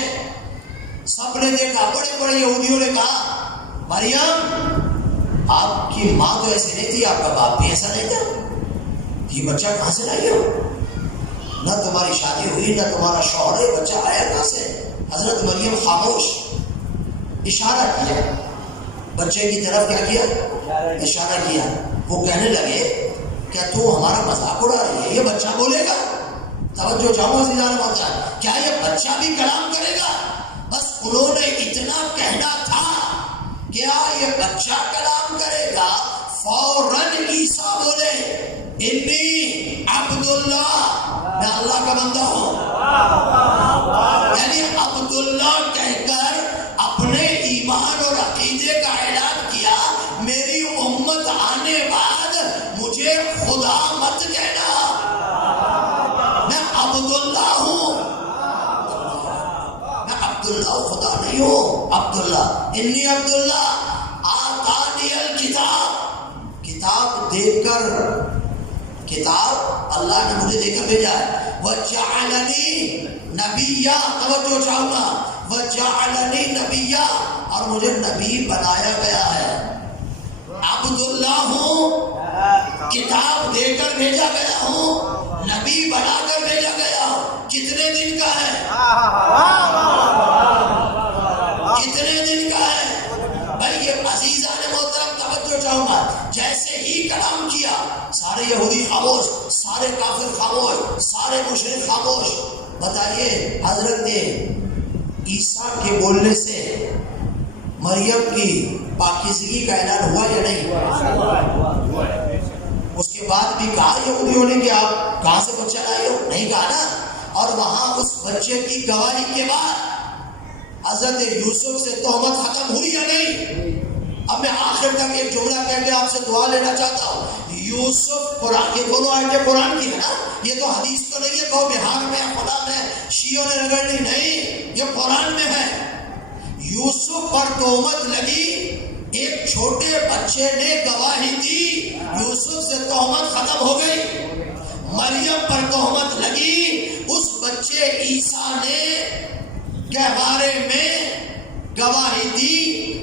سب نے دیکھا, بڑے بڑے یہودیوں نے کہا مریم آپ کی ماں تو ایسی نہیں تھی, آپ کا باپ بھی ایسا نہیں تھا, یہ بچہ کہاں سے لائی ہو؟ نہ تمہاری شادی ہوئی, نہ تمہارا شوہر ہے, بچہ آیا کہاں سے؟ حضرت مریم خاموش. اشارہ کیا بچے کی طرف, کیا کیا؟ اشارہ کیا. وہ کہنے لگے کیا تو ہمارا مذاق اڑا رہی ہے؟ یہ بچہ بولے گا؟ توجہ چاہوں گا, کیا یہ بچہ بھی کلام کرے گا؟ بس انہوں نے اتنا کہنا تھا کیا یہ بچہ کلام کرے گا, فوراً عیسیٰ بولے انی عبداللہ, میں اللہ کا بندہ ہوں. یعنی عبداللہ کہہ کر اپنے ایمان اور عقیدے کا اعلان کیا. میری امت آنے بعد مجھے خدا مت کہنا, میں عبداللہ ہوں, میں عبداللہ خدا نہیں ہوں. عبداللہ, انی عبداللہ آتانی الکتاب, کتاب دے کر, کتاب اللہ نے مجھے دے کر بھیجا ہے. وجعلنی نبیا, توجہ چاہوں گا, وجعلنی نبیا, اور مجھے نبی بنایا گیا ہے. عبداللہ ہوں, کتاب دے کر بھیجا گیا ہوں, نبی بنا کر بھیجا گیا ہوں. کتنے دن کا ہے؟ کتنے دن کا ہے؟ بھائی یہ عزیزان محترم توجہ چاہوں گا، جیسے ہی کلام کیا سارے یہودی خاموش، سارے کافر خاموش، سارے مشرک خاموش. بتائیے حضرت عیسیٰ کے بولنے سے مریم کی پاکیزگی کا اعلان ہوا یا نہیں؟ اس کے بعد بھی کہا یہودیوں نے کہ آپ کہاں سے بچہ لائے ہو؟ نہیں کہا نا. اور وہاں اس بچے کی گواہی کے بعد حضرت یوسف سے تہمت ختم ہوئی یا نہیں؟ اب میں آخر تک ایک جملہ کہہ کے آپ سے دعا لینا چاہتا ہوں. یوسف قرآن، یہ دونوں آیتیں قرآن کی ہے نا، یہ تو حدیث تو نہیں ہے کہ بہار میں خدا میں شیعوں نے رگڑ لی، نہیں، یہ قرآن میں ہے. یوسف پر تہمت لگی، ایک چھوٹے بچے نے گواہی دی، یوسف سے تہمت ختم ہو گئی. مریم پر تہمت لگی، اس بچے عیسیٰ نے کے بارے میں گواہی دی،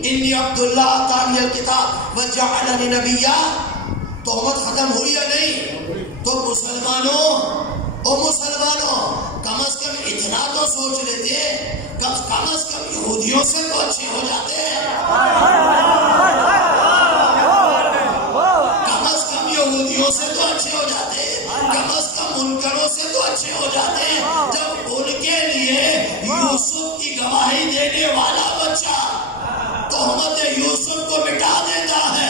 انی عبداللہ آتانی الکتاب وجعلنی نبیا. تہمت ختم ہوئی یا نہیں؟ تو مسلمانوں کم از کم اتنا تو سوچ لیتے، کم از کم یہودیوں سے تو اچھے ہو جاتے ہیں، کم از کم یہودیوں سے تو اچھے ہو جاتے ہیں، کم از کم منکروں سے تو اچھے ہو جاتے ہیں. جب ان کے لیے یوسف کی گواہی دینے والا بچہ تہمت یوسف کو مٹا دیتا ہے،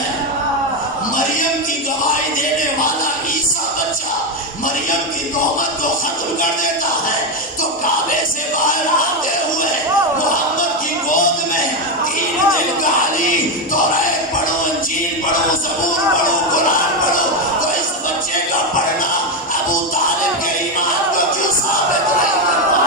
مریم کی گواہی دینے والا عیسیٰ بچہ مریم کی تہمت کو ختم کر دیتا ہے، تو کعبے سے باہر آتے ہوئے محمد کی گود میں 3 دن کا علی، توریت پڑھو، انجیل پڑھو، زبور پڑھو، قرآن پڑھو، تو اس بچے کا پڑھنا ابو طالب کے ایمان کو کیوں ثابت نہیں کرتا؟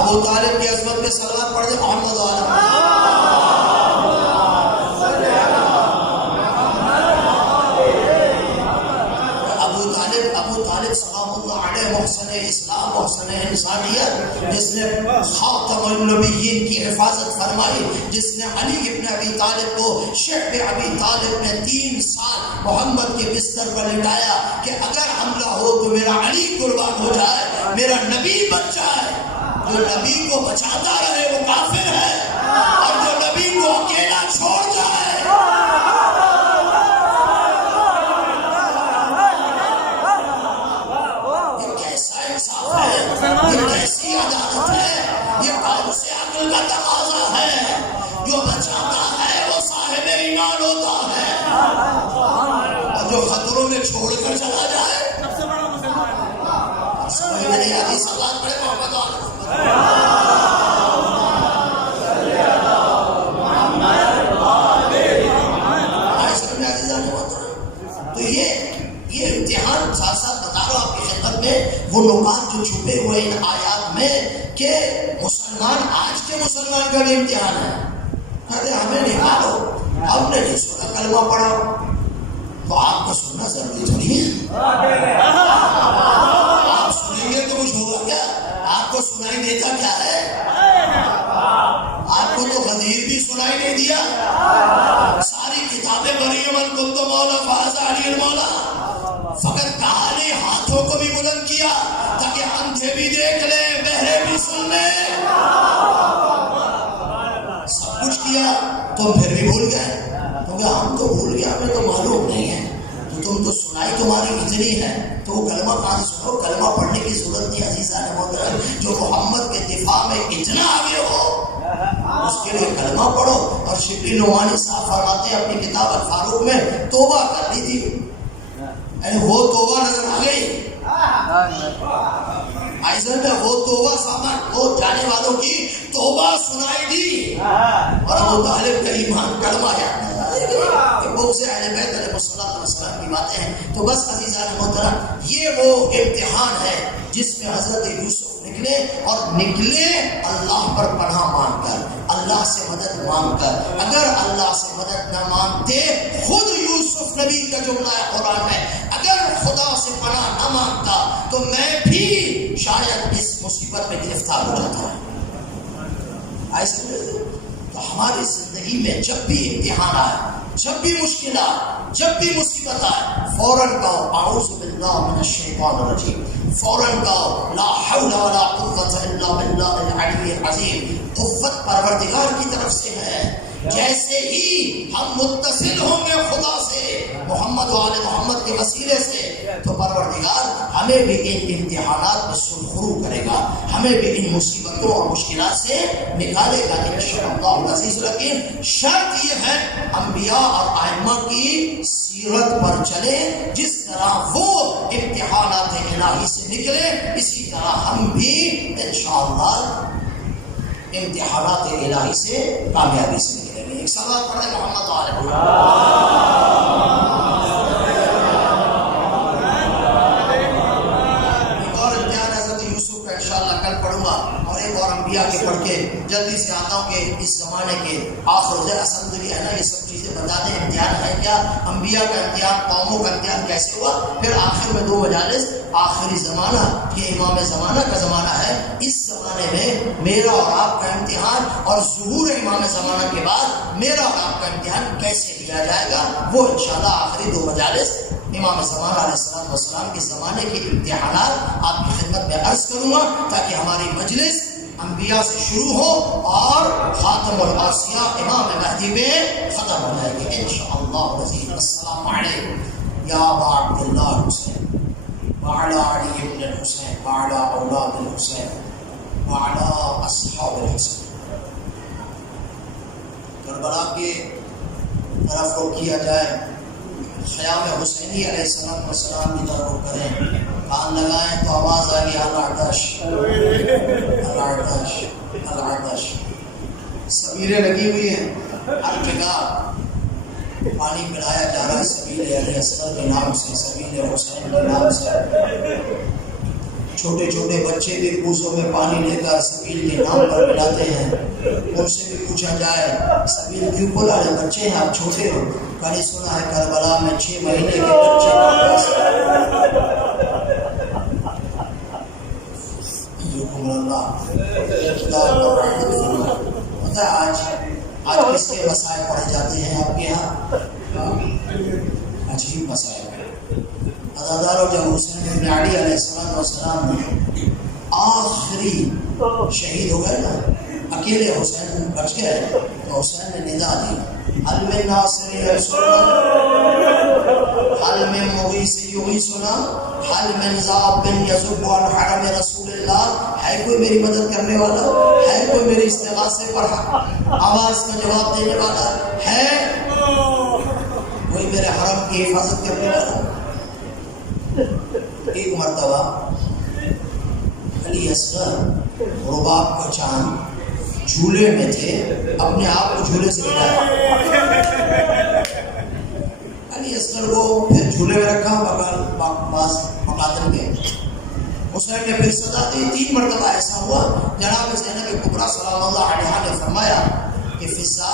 ابو طالب کی عظمت میں صلوات پڑھ دے محمد ابو طالب سلام اللہ علیہ محسن اسلام، محسن انسانیت، جس نے خاتم النبیین کی حفاظت فرمائی، جس نے علی ابن ابی طالب کو، شیخ ابی طالب نے 3 سال محمد کے بستر پر لٹایا کہ اگر حملہ ہو تو میرا علی قربان ہو جائے، میرا نبی بچ جائے. جو نبی کو بچاتا رہے وہ کافر ہے، اور جو نبی کو اکیلا چھوڑ جائے یہ کیسا انصاف ہے، یہ کیسی عدالت ہے، یہ کون سے عقل کا تقاضا ہے؟ جو بچاتا ہے وہ صاحب ایمان ہوتا ہے، اور جو خطروں میں چھوڑ کر چلا جائے سمجھ میں نہیں آتی. سوال پڑے محمد تو یہ امتحان ساتھ ساتھ بتا رہا ہوں آپ کی خدمت میں، وہ نکات جو چھپے ہوئے ان آیات میں کہ مسلمان، آج کے مسلمان کا بھی امتحان ہے. کہتے ہمیں نکالو، ہم نے نہیں سنا کلمہ پڑھا، تو آپ کو سننا ضروری تھوڑی ہے. آپ سنیں گے تو کچھ ہوگا کیا؟ آپ کو سنائی دیتا کیا ہے؟ آپ کو تو غدیر بھی سنائی نہیں دیا. ساری کتابیں مریم الکل تو مولا فاز علی المولا، فقط کہانی ہاتھوں کو بھی بلند کیا تاکہ اندھے بھی دیکھ لیں، بہرے بھی سن لیں. سب کچھ کیا تو پھر بھی بھول گئے، کیونکہ ہم تو بھول گئے، ہمیں تو معلوم نہیں ہے. تم تو سنائی تمہاری اتنی ہے تو وہ کلمہ کہاں سے سنو؟ کلمہ پڑھنے کی ضرورت نہیں. عزیزان محترم، جو محمد کے دفاع میں اتنا آگے ہو اس کے لیے کلمہ پڑھو. اور شبلی نعمانی صاحب فرماتے ہیں اپنی کتاب الفاروق میں، توبہ کر لی تھی، یعنی وہ توبہ نظر آ گئی. ایسا میں وہ توبہ سامان، وہ جانے والوں کی توبہ سنائی دی، اور ابو طالب کا ایمان کلمہ یاد نہیں آ گئی. بہت سے اہل بیت علیہ السلام کی باتیں ہیں. تو بس عزیزان محترم، یہ وہ امتحان ہے جس میں حضرت یوسف نکلے، اور نکلے اللہ پر پناہ مانگ کر، اللہ سے مدد مانگ کر. اگر اللہ سے مدد نہ مانگتے، خود یوسف نبی کا جملہ ہے قرآن میں، اگر خدا سے پناہ نہ مانگتا تو میں بھی شاید اس مصیبت میں گرفتار ہو جاتا ہے. ایسے تو ہماری زندگی میں جب بھی امتحان آئے، جب بھی مشکل آئے، جب بھی مصیبت آئے، فوراً کہو اعوذ باللہ من الشیطان الرجیم، فوراً کہو لا حول ولا قوت الا باللہ العلی العظیم، قوت پروردگار کی طرف سے ہے۔ جیسے ہی ہم متصل ہوں گے خدا سے، محمد و آل محمد کے وسیلے سے، تو پروردگار ہمیں بھی ان امتحانات میں سرخرو کرے گا، ہمیں بھی ان مصیبتوں اور مشکلات سے نکالے گا انشاءاللہ العزیز الحکیم۔ شرط یہ ہے انبیاء اور ائمہ کی سیرت پر چلے، جس طرح وہ امتحانات الہی سے نکلے اسی طرح ہم بھی انشاءاللہ امتحانات الہی سے کامیابی سے نکلیں گے۔ ایک سوال پڑھیں محمد و آل محمد۔ ایک اور امتحان حضرت یوسف کا انشاءاللہ کل پڑھوں گا، اور ایک اور انبیاء کے پڑھ کے جلدی سے آتا ہوں کہ اس زمانے کے آخر الحمدللہ ہے نا، یہ سب چیزیں بتا دیں امتحان ہے کیا، انبیاء کا امتحان، قوموں کا امتحان کیسے ہوا، پھر آخر میں 2 مجالس، آخری زمانہ یہ امام زمانہ کا زمانہ ہے، اس زمانے میں میرا اور آپ کا امتحان، اور ظہور امام زمانہ کے بعد میرا اور آپ کا امتحان کیسے لیا جائے گا، وہ انشاءاللہ آخری 2 مجالس امام زمانہ علیہ السلام کے زمانے کے امتحانات آپ کی خدمت میں عرض کروں گا، تاکہ ہماری مجلس انبیاء سے شروع ہو اور خاتم الاوصیاء امام مہدی پہ ختم ہو جائے گی انشاءاللہ العزیز۔ السلام علیکم یا ابا عبداللہ الحسین وعلی علی ابن الحسین وعلی اولاد الحسین وعلی اصحاب الحسین۔ کربلا کی طرف رخ کیا جائے، خیام حسینی علیہ السلام کی طرف رخ کریں، کان لگائیں تو آواز آ گئی العطش العطش العطش۔ سبیلیں لگی ہوئی ہیں ہر جگہ، پانی پلایا جا رہا ہے سبیل علیہ السلام کے نام سے، سبیل حسین کے نام سے۔ چھوٹے چھوٹے بچے بھی کوزوں میں پانی لے کر سبیل کے نام پر پلاتے ہیں، ان سے بھی پوچھا جائے سبیل کیوں کھولا ہے، بچے ہیں آپ چھوٹے ہو، میں نے سنا ہے کربلا میں 6 مہینے کے بچے پتہ آج کس کے مسائل پڑھے جاتے ہیں آپ کے یہاں؟ عجیب مسائل۔ عزادارو جب حسین بن علی علیہ السلام آخری شہید ہو گئے نا، اکیلے حسین بچ گئے، تو حسین نے ندا دی حل من ناصر یرسلنا، حل من مغیث یغیثنا، حل من ذاب یذب عن حرم رسول اللہ، ہے کوئی میری مدد کرنے والا، ہے کوئی میری استغاثے پر آواز کا جواب دینے والا، ہے کوئی میرے حرم کی حفاظت کرنے والا۔ ایک مرتبہ علی اصغر رباب کا چاند جھولے میں تھے، اپنے آپ کو جھولے سے گرایا، علی اصغر کو پھر جھولے میں رکھا، مقاتل کے حسین نے پھر صدا دی، 3 مرتبہ ایسا ہوا۔ جناب زینب کبریٰ سلام اللہ علیہا نے فرمایا کہ فضا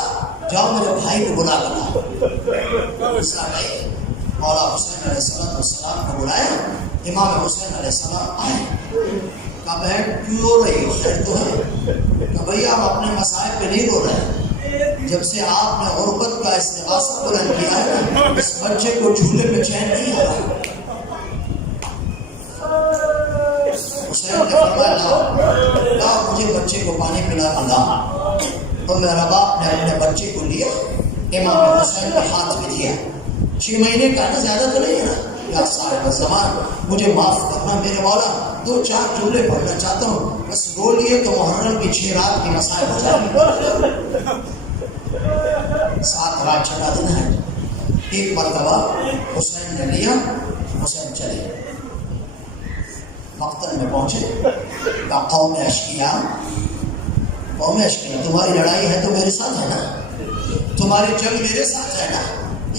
جاؤ میرے بھائی کو بلا کر، فضا گئے، مولا حسین علیہ السلام کو بلایا، امام حسین علیہ السلام آئے، کہا بہن کیوں رو رہی ہو، خیر تو ہے؟ کہ بھئی ہم اپنے مسائل پہ نہیں رو رہے، جب سے آپ نے غربت کا استغاثہ بلند کیا ہے اس بچے کو جھولے میں چین نہیں آ رہا۔ حسین نے فرمایا لا مجھے بچے کو پانی پلا لا، تو میرا باپ نے اپنے بچے کو لیا، امام حسین کے ہاتھ میں دیا، 6 مہینے کا نا، زیادہ تو نہیں ہے نا، یا صاحب زمان مجھے معاف کرنا میرے مولا، 2-4 جملے پڑھنا چاہتا ہوں، بس رو لیے تو محرم کی 6 رات کی مسائل ہو جائیں گے، 7 رات چھٹا دن ہے۔ ایک مرتبہ حسین نے لیا، حسین چلے، مقتل میں پہنچے، قوم اشقیاء، قوم اشقیاء تمہاری لڑائی ہے تو میرے ساتھ ہے نا، تمہاری جنگ میرے ساتھ ہے نا،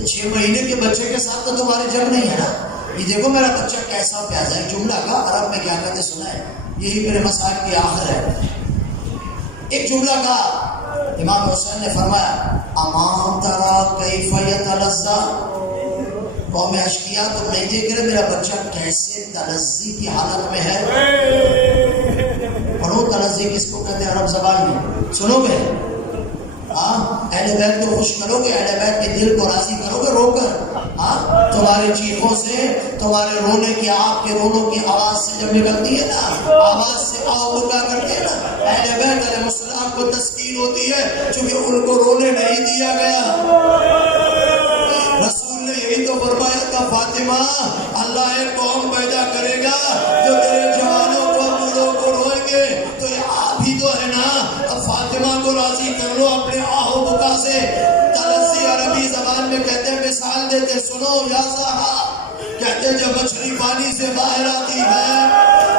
6 مہینے کے بچے کے ساتھ تو تمہاری جنگ نہیں ہے نا، یہ دیکھو میرا بچہ کیسا پیاسا ہے۔ جملہ کا عرب میں کیا کہتے سنا ہے، یہی میرے مسائل کی آخر ہے۔ ایک جملہ کا امام حسین نے فرمایا امان ترا کیف یتلذا، قوم اشقیاء تم نہیں دیکھ رہے میرا بچہ کیسے تلذی کی حالت میں ہے؟ پڑھو تلذی کس کو کہتے ہیں عرب زبان میں، سنو گے؟ ہاں اہل بیت کو خوش کرو گے، اہل بیت کے دل کو راضی کرو گے رو کر؟ ہاں تمہاری چیخوں سے، تمہارے رونے کی، آپ کے رونوں کی آواز سے جب نکلتی ہے نا، آواز سے آہ بکا کرتی ہے نا، اہل بیت علیہ السلام کو تسکین ہوتی ہے، چونکہ ان کو رونے نہیں دیا گیا۔ رسول نے یہی تو فرمایا تھا، فاطمہ اللہ ایک قوم پیدا کرے گا جو تیرے جوانوں کو، بوڑھوں کو روئیں گے، تو یہ آپ ہی تو ہے نا، اب فاطمہ کو راضی کر لو اپنے آہ و بکا سے۔ تلفظ عربی زبان میں کہتے ہیں، مثال دیتے، سنو یا زہرا، کہتے ہیں جب مچھلی پانی سے باہر آتی ہے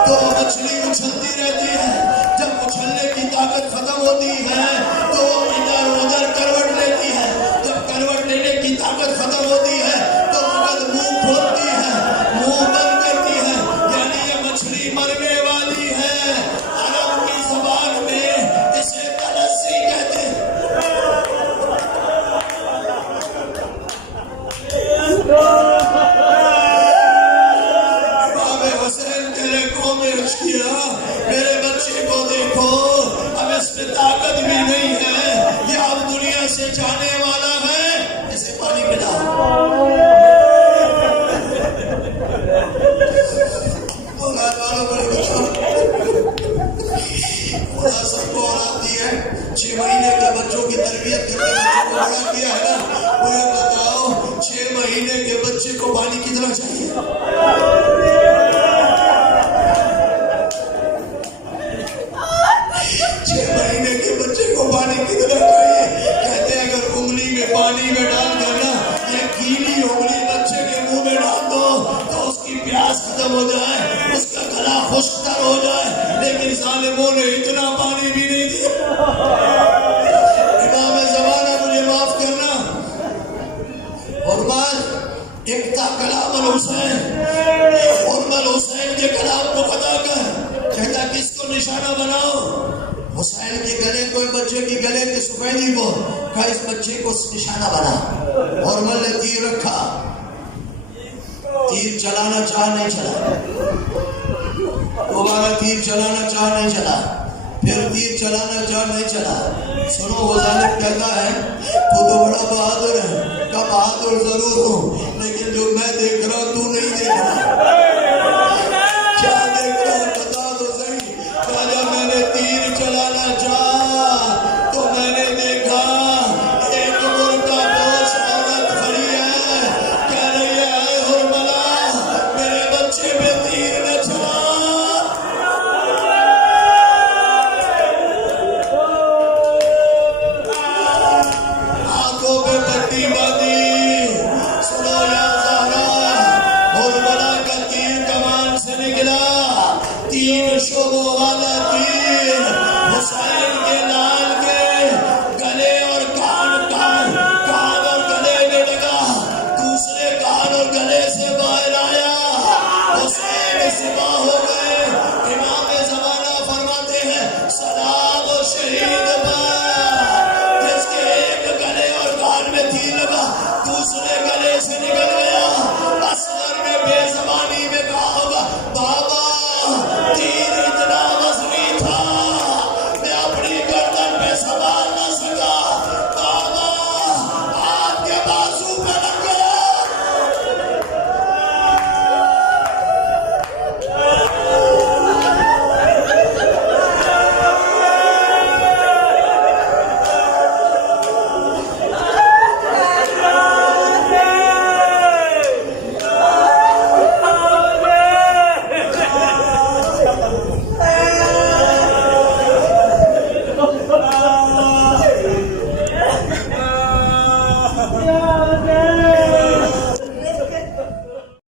تو مچھلی اچھلتی رہتی ہے، جب اچھلنے کی طاقت ختم ہوتی ہے تو وہ ادھر ادھر کروٹ لیتی ہے، جب کروٹ لینے کی طاقت ختم ہوتی ہے تو وقت منہ کھولتی ہے، منہ بند کرتی ہے، یعنی یہ مچھلی مرنے والی ہے۔ عرب کی زبان میں اسے تنسی کہتے ہیں۔ امام حسین تیرے کو میں عرض کیا، میرے بچے کو دیکھو، اب اس میں طاقت بھی نہیں ہے، یہ اب دنیا سے جانے والا ہے، اسے پانی پلاؤ۔ اولاد والوں بڑے بچوں، خدا سب کو اولاد دی ہے، 6 مہینے کے بچوں کی تربیت کر کے بچوں کو بڑا کیا ہے نا، مجھے بتاؤ 6 مہینے کے بچے کو پانی کتنا چاہیے؟ 6 مہینے کے بچے کو پانی کتنا چاہیے؟ کہتے ہیں اگر انگلی میں پانی میں ڈال دینا، یہ گیلی انگلی بچے کے منہ میں ڈال دو تو اس کی پیاس ختم ہو جائے، اس کا گلا خشک تر ہو جائے، لیکن ظالموں نے اتنا پانی بھی نہیں دیا۔ امام زمانہ مجھے معاف کرنا، اور بعد ایک تھا کلام الحسین، اور الحسین کے کلام کو قطع کر، کہتا کس کو نشانہ بناؤ؟ حسین کے گلے کو، بچے کے گلے کے سفیدی کو، کہا اس بچے کو نشانہ بنا، اور مل نے تیر رکھا، تیر چلانا چاہ نہیں چلا، دوبارہ تیر چلانا چاہ نہیں چلا، پھر تیر چلانا چاہ نہیں چلا۔ سنو وہ ظالم کہتا ہے تو بڑا بہادر ہے، کہ بہادر ضرور ہوں، لیکن جو میں دیکھ رہا ہوں تو نہیں